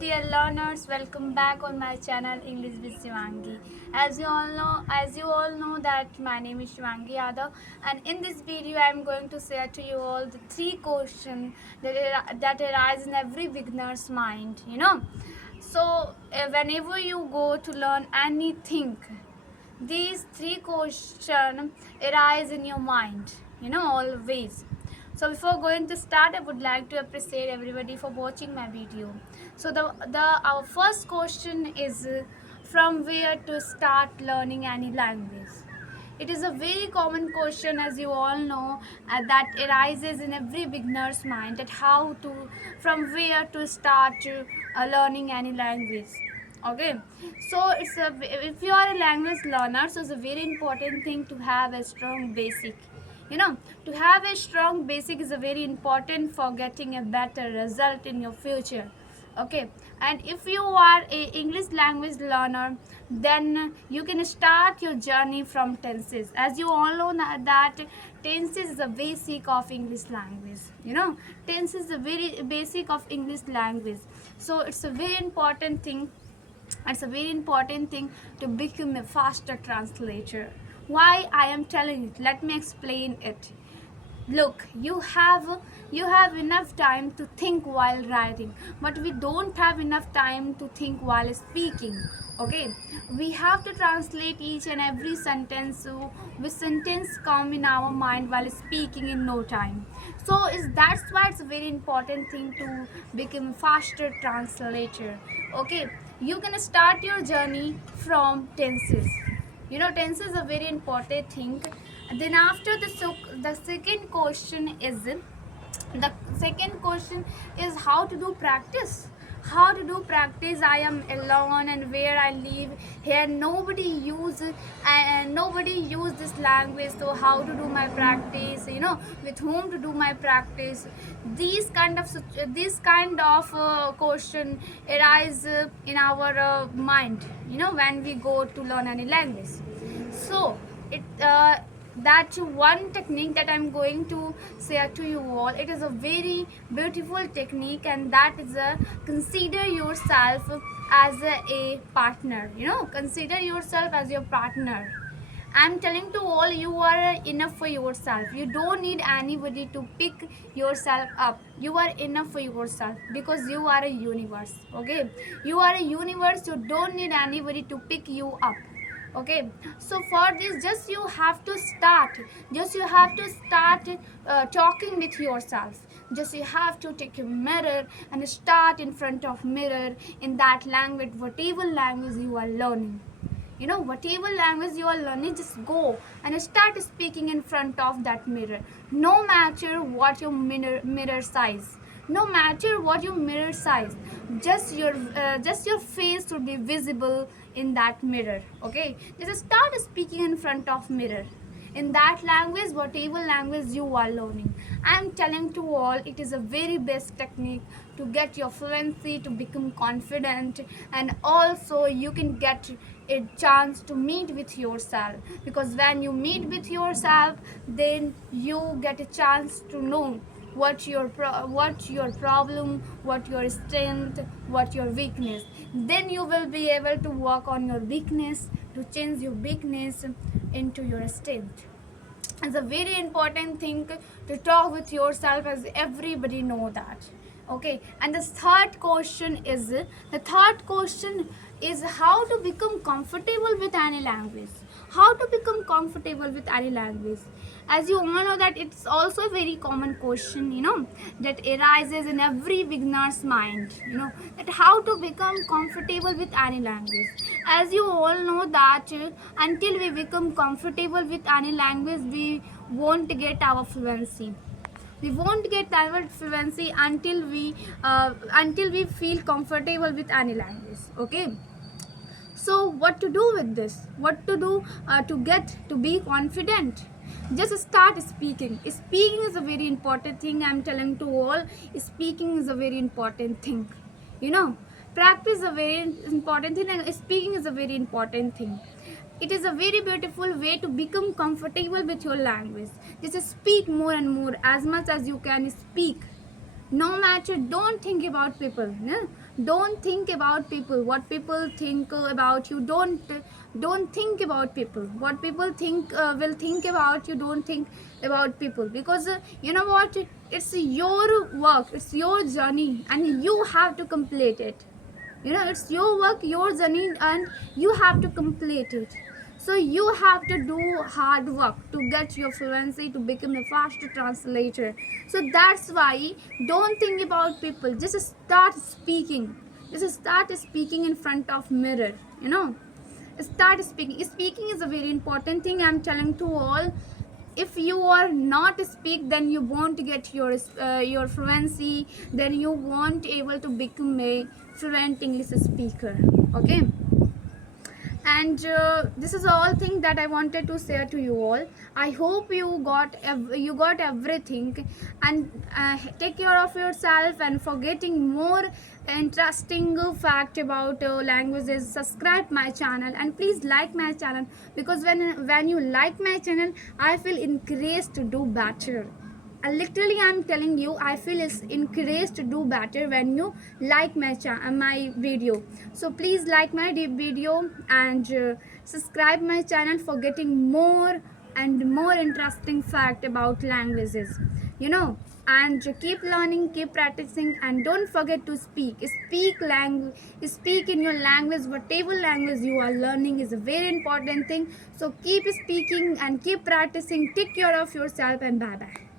dear learners, welcome back on my channel English with Shivangi. As you all know that my name is Shivangi Yadav, and in this video I am going to share to you all the three questions that arise in every beginner's mind. Whenever you go to learn anything, these three questions arise in your mind. Always. So before going to start, I would like to appreciate everybody for watching my video. So our first question is, from where to start learning any language? It is a very common question, as you all know, that arises in every beginner's mind, that from where to start learning any language. Okay, so if you are a language learner, so it's a very important thing to have a strong basic. To have a strong basic is a very important for getting a better result in your future. Okay, and if you are a English language learner, then you can start your journey from tenses. As you all know that tenses is the basic of English language. Tenses is the very basic of English language. So it's a very important thing to become a faster translator. Why I am telling it? Let me explain it. Look, you have enough time to think while writing, but we don't have enough time to think while speaking. Okay, we have to translate each and every sentence, so which sentence come in our mind while speaking in no time. So that's why it's a very important thing to become a faster translator. Okay, you can start your journey from tenses. Tense is a very important thing. Then after the second question is how to do practice. How to do practice? I am alone, and where I live here nobody use this language. So how to do my practice? With whom to do my practice? These kind of question arise in our mind. When we go to learn any language. So it that one technique that I'm going to share to you all, it is a very beautiful technique, and that is consider yourself as a partner. Consider yourself as your partner. I'm telling to all, you are enough for yourself. You don't need anybody to pick yourself up. You are enough for yourself because you are a universe. Okay, you are a universe. You don't need anybody to pick you up. Okay, so for this, just you have to start talking with yourself. Just you have to take a mirror and start in front of mirror in that language, whatever language you are learning. Whatever language you are learning, just go and start speaking in front of that mirror. No matter what your mirror size, no matter what your mirror size, just your face should be visible in that mirror. Okay, just start speaking in front of mirror in that language, whatever language you are learning. I am telling to all, it is a very best technique to get your fluency, to become confident, and also you can get a chance to meet with yourself, because when you meet with yourself, then you get a chance to know what your problem, what your strength, what your weakness. Then you will be able to work on your weakness, to change your weakness into your strength. It's a very important thing to talk with yourself, as everybody know that. Okay, and the third question is how to become comfortable with any language. How to become comfortable with any language? As you all know that it's also a very common question, that arises in every beginner's mind. That how to become comfortable with any language. As you all know that until we become comfortable with any language, we won't get our fluency. We won't get our fluency until we feel comfortable with any language. Okay, so what to do with this? What to do to be confident? Just start speaking. Speaking is a very important thing. I'm telling to all, speaking is a very important thing. Practice is a very important thing, and speaking is a very important thing. It is a very beautiful way to become comfortable with your language. Just speak more and more, as much as you can speak. No matter, don't think about people, yeah? Don't think about people, what people think about you. Don't think about people, what people think will think about you. Don't think about people, because you know what, it's your work, it's your journey, and you have to complete it. It's your work, your journey, and you have to complete it. So you have to do hard work to get your fluency, to become a faster translator. So that's why, don't think about people, just start speaking. Just start speaking in front of mirror. Start speaking is a very important thing, I'm telling to all. If you are not speak, then you won't get your fluency, then you won't able to become a fluent English speaker. Okay, and this is all thing that I wanted to share to you all. I hope you got everything, and take care of yourself. And for getting more interesting fact about languages, subscribe my channel, and please like my channel, because when you like my channel, I feel encouraged to do better. Literally, I'm telling you, I feel is encouraged to do better when you like my video. So please like my video, and subscribe my channel for getting more and more interesting fact about languages. you know and keep learning, keep practicing, and don't forget to speak in your language. Whatever language you are learning is a very important thing. So keep speaking and keep practicing. Take care of yourself, and bye bye.